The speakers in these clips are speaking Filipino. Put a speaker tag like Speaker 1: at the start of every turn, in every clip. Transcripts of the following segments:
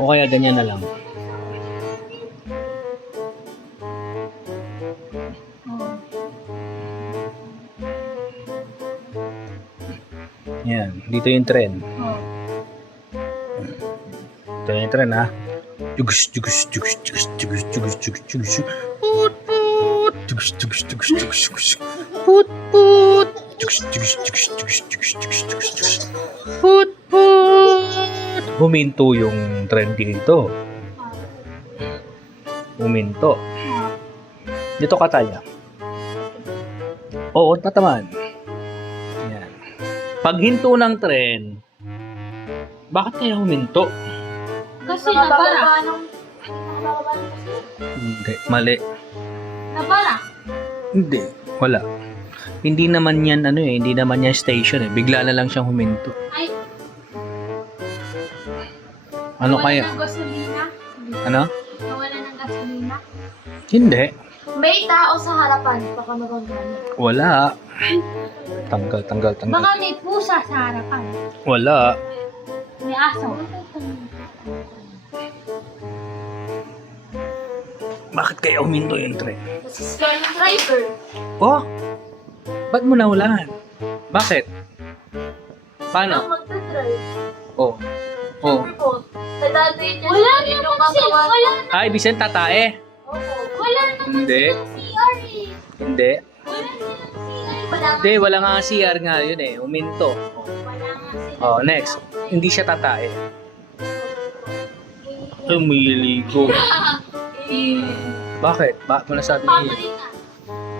Speaker 1: O kaya ganyan na lang. Yan, dito yung trend. Ito yung trend ha. Jugus, jugus, jugus, jugus, jugus, jugus, jugus, jugus, put, put, jugus, jugus, jugus, jugus, jugus, put, put, jugus, jugus, jugus, jugus, jugus, put, Huminto yung tren dito. Huminto. Dito ka tayo. Oo, tatamaan. Yan. Pag hinto ng tren, bakit kaya huminto?
Speaker 2: Kasi nabara.
Speaker 1: Hindi, mali.
Speaker 2: Nabara.
Speaker 1: Hindi, wala. Hindi naman yan ano eh, hindi naman yan station eh. Bigla na lang siyang huminto.
Speaker 2: Ay,
Speaker 1: Ano
Speaker 2: nawala
Speaker 1: kaya?
Speaker 2: ng gasolina.
Speaker 1: Ano?
Speaker 2: Nawala ng gasolina.
Speaker 1: Hindi.
Speaker 2: May tao sa harapan. Baka magagano.
Speaker 1: Wala. Tanggal, tanggal, tanggal.
Speaker 2: Baka may pusa sa harapan.
Speaker 1: Wala.
Speaker 2: May aso.
Speaker 1: Bakit kaya huminto yung tren?
Speaker 2: Kasi yung driver.
Speaker 1: Oh! Ba't mo nahulaan? Bakit?
Speaker 2: Ang
Speaker 1: Paano?
Speaker 2: magdadrive.
Speaker 1: Oh. Oh.
Speaker 2: Report. Sa dati niya. Wala naman siya. Wala
Speaker 1: Ay, Vicent, tatae.
Speaker 2: Wala naman
Speaker 1: Hindi.
Speaker 2: silang CR eh.
Speaker 1: Hindi.
Speaker 2: Wala silang CR. Wala nga-
Speaker 1: Hindi, wala nga CR nga yun eh. Huminto.
Speaker 2: Wala nga sila.
Speaker 1: Oh, next. Hindi siya tatae. Tumiligo.
Speaker 2: Eh,
Speaker 1: Bakit? Bakit mo nasabi niya?
Speaker 2: nga.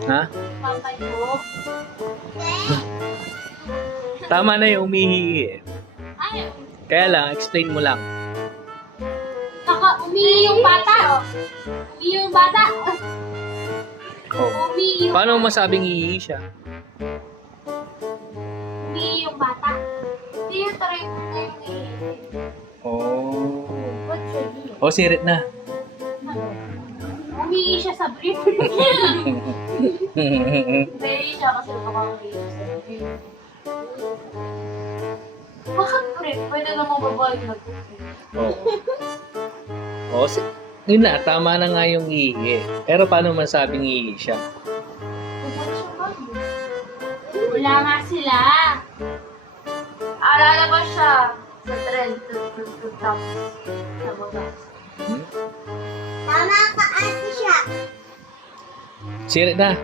Speaker 1: Ha?
Speaker 2: Papa ko.
Speaker 1: Tama na yung umihi eh.
Speaker 2: Ay,
Speaker 1: Kaya lang, explain mo lang.
Speaker 2: Umihi yung bata. Umihi yung bata.
Speaker 1: Oh.
Speaker 2: Umihi yung,
Speaker 1: Paano masabing ihi siya?
Speaker 2: umihi yung bata. Hindi yung taray mo na yung umihi.
Speaker 1: Oh. Oh, sirit na.
Speaker 2: Umihi siya sa brief. Umihi siya kasi baka umihi sa brief. Bakit brief? Pwede naman babae mag
Speaker 1: oh. Oh, si yun na, tama na nga yung ihi. Pero paano masabing ihi siya?
Speaker 2: Wala nga sila. Alala ba siya sa trend? Tapos, sa baba.
Speaker 1: Hmm?
Speaker 3: Tama ka, ate siya.
Speaker 1: Sirit na.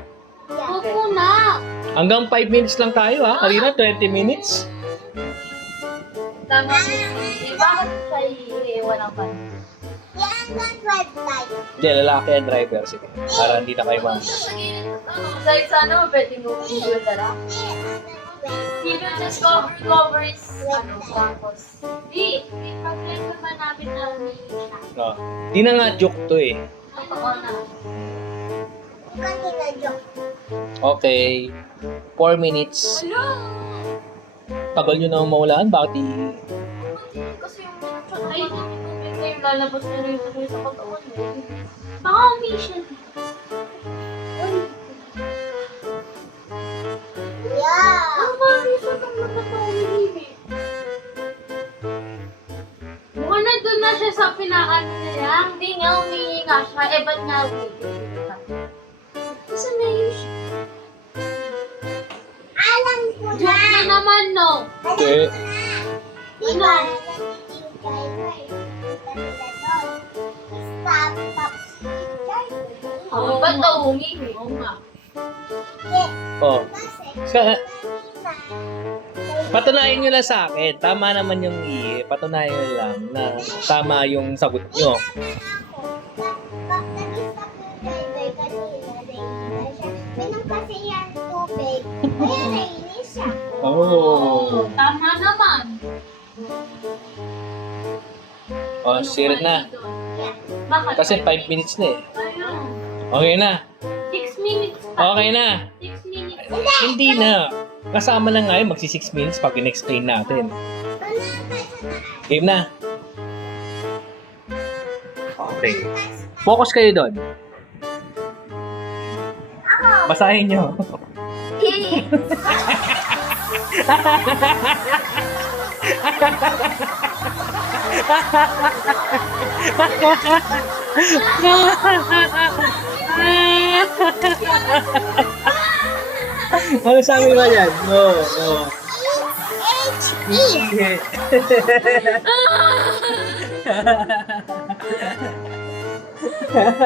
Speaker 2: Mo na.
Speaker 1: Hanggang 5 minutes lang tayo ha. Kanina 20 minutes.
Speaker 2: Tama mo. Bakit siya iiwan ng pan?
Speaker 3: Drive tayo.
Speaker 1: Hindi, lalaki ang driver. Sige. Para hindi na kayo ma...
Speaker 2: Like sana pwede mo i-build na lang. Sino just cover covers ano, tapos. Di, may problem naman namin na siya.
Speaker 1: No. Di na nga joke to eh.
Speaker 2: Totoo na.
Speaker 3: Joke.
Speaker 1: Okay. 4 minutes.
Speaker 2: Wala!
Speaker 1: Tagal nyo na maulaan. Bakit i...
Speaker 2: Kasi yung ay na yung lalabas na rin sa sa katawan mo. Baka siya.
Speaker 3: Yeah.
Speaker 2: Ang mami siya nung nakatawin Mukha na doon na siya sa pinaan niya. Hindi nga umiiyak nga siya. Eh, ba't nga umiiyak? Kasi na yun siya.
Speaker 3: Alam ko na.
Speaker 2: Joke na naman, no?
Speaker 1: Hindi.
Speaker 3: Di
Speaker 2: ba't daw umiiyak? Oo nga.
Speaker 1: Oh. Sa, patunayan nyo lang sa akin. Tama naman yung i. Patunayan nyo lang na tama yung sagot nyo. Oh.
Speaker 2: Tama naman.
Speaker 1: Oh, sirit na.
Speaker 2: Bakit?
Speaker 1: Kasi 5 minutes na eh. Okay na.
Speaker 2: 6 minutes pa.
Speaker 1: Okay na.
Speaker 2: 6 minutes.
Speaker 1: Hindi na. Kasama na nga yun. Magsi 6 minutes pag in-explain natin. Game na. Okay. Focus kayo doon. Basahin nyo.
Speaker 3: ano sabi mo yan? No, no.
Speaker 1: H-E.